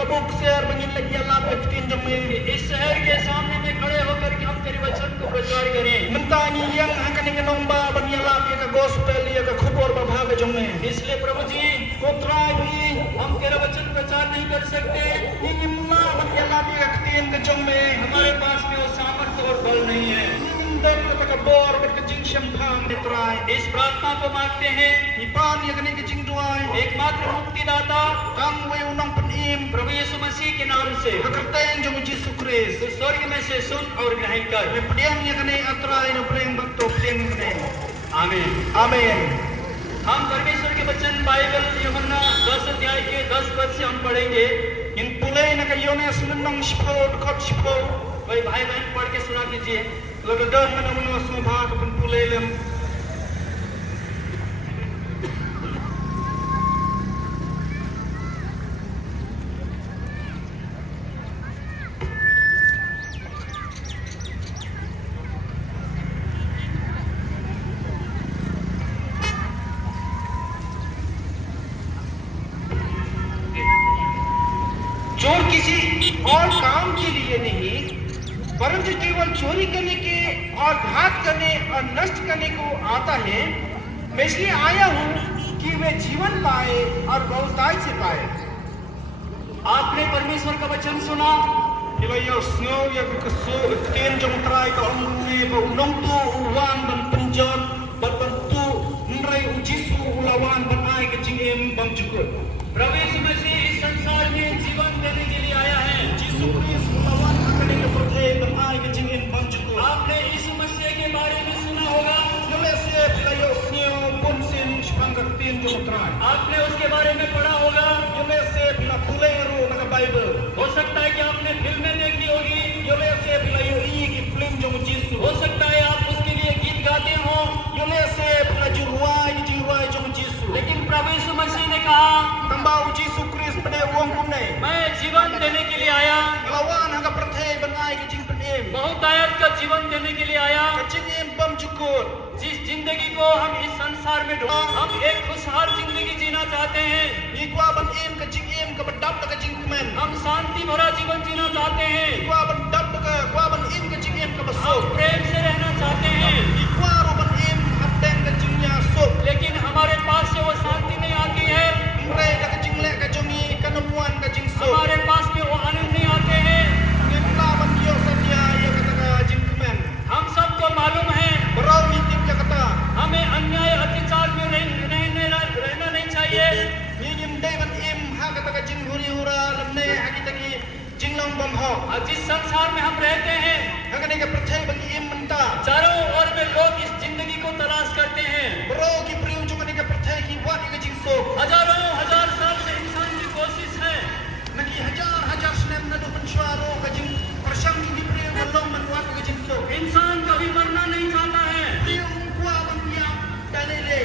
kabuk share bangin lagi Allah petin jomel. इस शहर के सामने में खड़े होकर के हम तेरे वचन को प्रचार करें। Mentani yang akan dengan nomba bagi Allah ke gospel ya ke khubor babha jomel. इसलिए प्रभु जी Kotrai bi हम तेरा वचन प्रचार नहीं कर सकते, ingimna bagi Allah ke ketin ke jomel. हमारे पास में वो सामर्थ्य और बल नहीं है। Ingindon ke kabor berkejing syamphang ditrai. इस प्रार्थना को मांगते हैं Ipan ya kene kejing duai. एकमात्र मुक्तिदाता Kang we unang penim. प्रभु यीशु मसीह के नाम से Kekerten jom Yesus Kristus. तू स्वर्ग में से सुन और ग्रहण कर। Pediam ya kene atrai no preng bakto preng kene. आमीन। Amen. हम परमेश्वर के वचन बाइबल यूहन्ना 10 अध्याय के 10 पद से हम पढ़ेंगे। In pulay na kayo na sunang shipod kot shipod. कोई भाई बहन पढ़ के सुना कीजिए। Lagadan na naman sumha kapun pulay lam. चोर किसी और काम के लिए नहीं परंतु केवल चोरी करने के और घात करने और नष्ट करने को आता है। मैं इसलिए आया हूँ कि वे जीवन पाए और बहुतायत से पाए। आपने परमेश्वर का वचन सुना, Ilayo snow ya kesu ken jong trai ka umne ba unong tu uwan ban penjot ban bantu nrai ujisu ulawan ban ai ke jingem bang jukut. प्रभु यीशु मसीह इस संसार में जीवन देने के लिए आया है। Jisu Kristus ulawan akane ke perhe ban ai ke jingem bang jukut. आपने यीशु मसीह के बारे में सुना होगा, Yole se ilayo snow pun sin spangar tin jong trai. आपने उसके बारे में पढ़ा होगा। Yole se bila pulay ru na Bible. हो सकता है कि आपने फिल्में देखी होगी, Yole se bila yo i ki film jong Jisu. हो सकता है आप उसके लिए गीत गाते हो, Yole se bila juruai jong Jisu. लेकिन प्रभु यीशु मसीह ने कहा, Tambah Jisu Kristus pada uang punai. मैं जीवन देने के लिए आया, Lawan hanga perhe ban ai ke jing penem. बहुतायत का जीवन देने के लिए आया। Kejingem bam cukur. जिस जिंदगी को हम इस संसार में ढूंढ, हम एक खुशहाल जिंदगी जीना चाहते हैं। Ikwa ban em kejingem ke bedap ke jing kemen. हम शांति भरा जीवन जीना चाहते हैं। Ikwa ban dap ke kwa ban em kejingem ke हम besok. प्रेम से रहना चाहते हैं, Ikwa ro ban em hateng kejingnya sok. लेकिन हमारे पास से वो शांति नहीं आती है, Mre ke kejing lek ke jongi kanemuan ke jing sok. हमारे पास में वो आनंद नहीं आते हैं। Ngimla ban kio sadia ya kata ke jing kemen. हम सबको मालूम है Berau mitim ya kata. हमें अन्याय अत्याचार में रहना नहीं चाहिए। Ngim dai ban em ha kata ke jing huri hura lemne hagi taki jing long bam ho. और जिस संसार में हम रहते हैं, Hanga ke perhe ban em menta. चारों ओर में लोग इस जिंदगी को तलाश करते हैं। Berau ki priu jong ke perhe ki wat ke jing sok. हजारों हजार साल से इंसान की कोशिश है, Nagi hajar senem nadu pensuaro kajing persang di priu belum menuat kajing so. इंसान कभी मरना नहीं चाहता है, Priu kuah bangkiam dalile.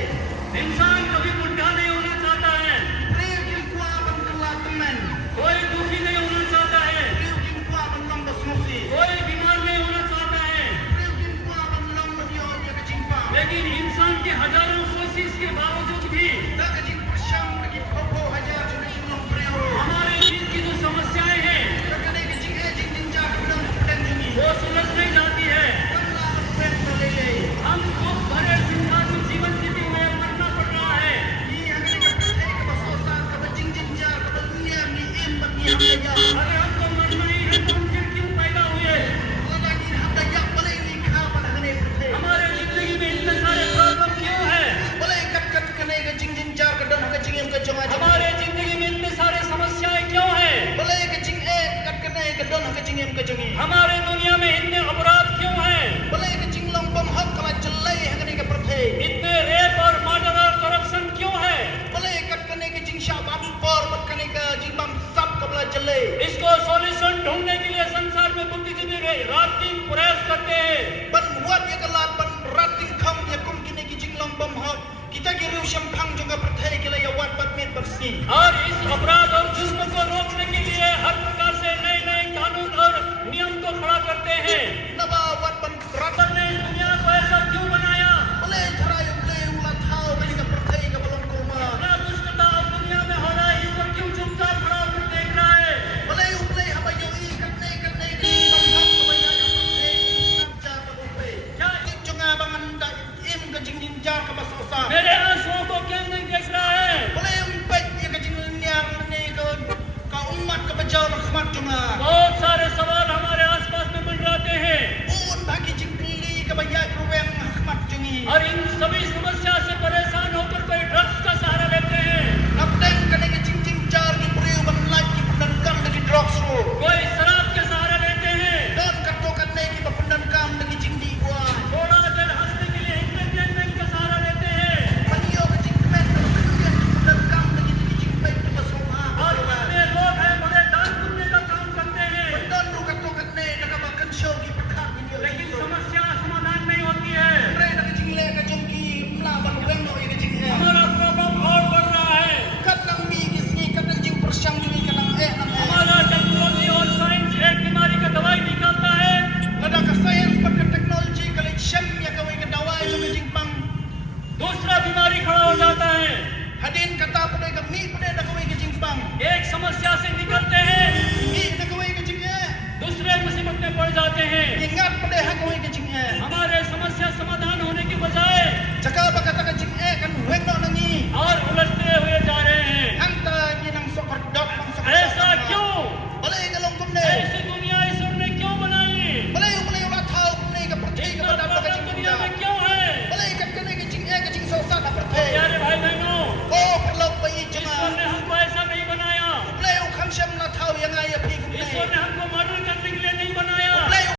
इंसान कभी बुढ़ा नहीं होना चाहता है, Priu kim kuah bangkela teman. कोई दुखी नहीं होना चाहता है, Priu kim kuah banglang basmusi. कोई बीमार नहीं होना चाहता है। Priu kim kuah banglang badiyo dia kajing pa. लेकिन इंसान की हजारों कोशिश के बावजूद भी Da kajing persang lagi popo hajar sudah sulung priu. हमारे दिल की जो समस्याएं हैं Kagane kajing jing ninja kedang pedang jumi. वो सुलझ नहीं जाती है। Kangla pen dalile. हमको भरे संसार में जीवन जीते हुए मरना पड़ रहा है। Ni hangane ke perhe ke basota ke bajing jinja ke dunia ni em bangkiam ya. अगर हमको मरना ही है तो हम फिर क्यों पैदा हुए? Lagi handa yak boleh ni kha pada hane perhe. हमारे जिंदगी में इतने सारे प्रॉब्लम क्यों है? Boleh kat kene ke jing jinjar ke dan ke jing em ke jong aja. हमारे जिंदगी में इतने सारे समस्याएं क्यों है? Boleh ke jing kat kene ke dan ke jing em ke jongi. हमारे दुनिया में इतने अपराध क्यों है? Boleh ke jing long bom hok kala jelai hangane ke perhe. इतने रेप और मर्डर और करप्शन क्यों है? Boleh kat kene ke jing syabab por mat kene ke jing bam sap ke bela jelai. इसको सॉल्यूशन ढूंढने के लिए संसार में बुद्धिजीवी रात दिन प्रयास करते हैं। Ban buat ya kelat ban rating kham ya kum kene ke jing long bom hok. Kita giru syampang juga perhe kila ya wat bat mit bersih. और इस अपराध और जुल्म को रोकने के लिए हर प्रकार से नए नए कानून और नियम को खड़ा करते हैं।